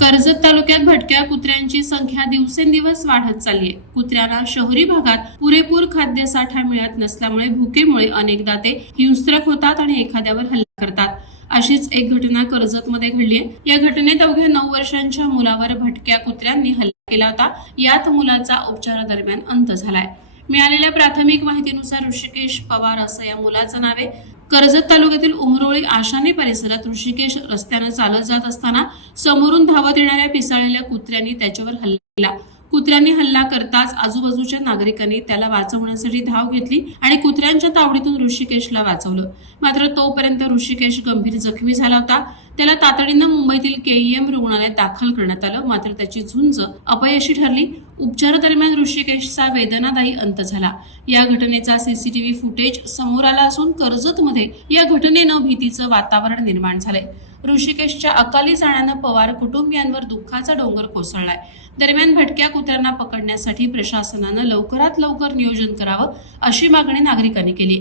कर्जत तालुक्यात भटक्या कुत्र्यांची संख्या दिवसेंदिवस वाढत चालली आहे। कुत्र्यांना शहरी भागात पुरेपूर खाद्यसाठा मिळत नसल्यामुळे भुकेमुळे अनेकदा ते हिंस्त्रक होतात आणि एखाद्यावर हल्ला करतात। अशीच एक घटना कर्जतमध्ये घडली आहे। या घटनेत अवघ्या 9 वर्षांच्या मुलावर भटक्या कुत्र्यांनी हल्ला केला होता। यात मुलाचा उपचारादरम्यान अंत झालाय। मिळालेल्या प्राथमिक माहितीनुसार ऋषिकेश पवार असं या मुलाचं नाव आहे। कर्जत तालुक्यातील उमरोळी आशानी परिसरात ऋषिकेश रस्त्याने चालत जात असताना समोरून धावत येणाऱ्या पिसाळलेल्या कुत्र्यांनी त्याच्यावर हल्ला केला। कुत्र्यांनी हल्ला करताच आजूबाजूच्या नागरिकांनी त्याला वाचवण्यासाठी धाव घेतली आणि कुत्र्यांच्या तावडीतून ऋषिकेशला वाचवलं। मात्र तोपर्यंत ऋषिकेश गंभीर जखमी झाला होता। त्याला तातडीनं मुंबईतील केईएम रुग्णालयात दाखल करण्यात आलं, मात्र त्याची झुंज अपयशी ठरली। उपचारादरम्यान ऋषिकेशचा वेदनादायी अंत झाला। या घटनेचा सीसीटीव्ही फुटेज समोर आला असून कर्जतमध्ये या घटनेनं भीतीचं वातावरण निर्माण झालंय। ऋषिकेशच्या अकाली जाण्यानं पवार कुटुंबियांवर दुःखाचा डोंगर कोसळलाय। दरम्यान भटक्या कुत्र्यांना पकडण्यासाठी प्रशासनानं लवकरात लवकर नियोजन करावं अशी मागणी नागरिकांनी केली।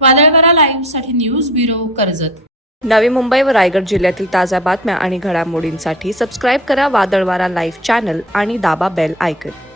वादळवारा लाईव्हसाठी न्यूज ब्युरो कर्जत। नवी मुंबई व रायगड जिल्ह्यातील ताज्या बातम्या आणि घडामोडींसाठी सबस्क्राईब करा वादळवारा लाईव्ह चॅनल आणि दाबा बेल आयकॉन।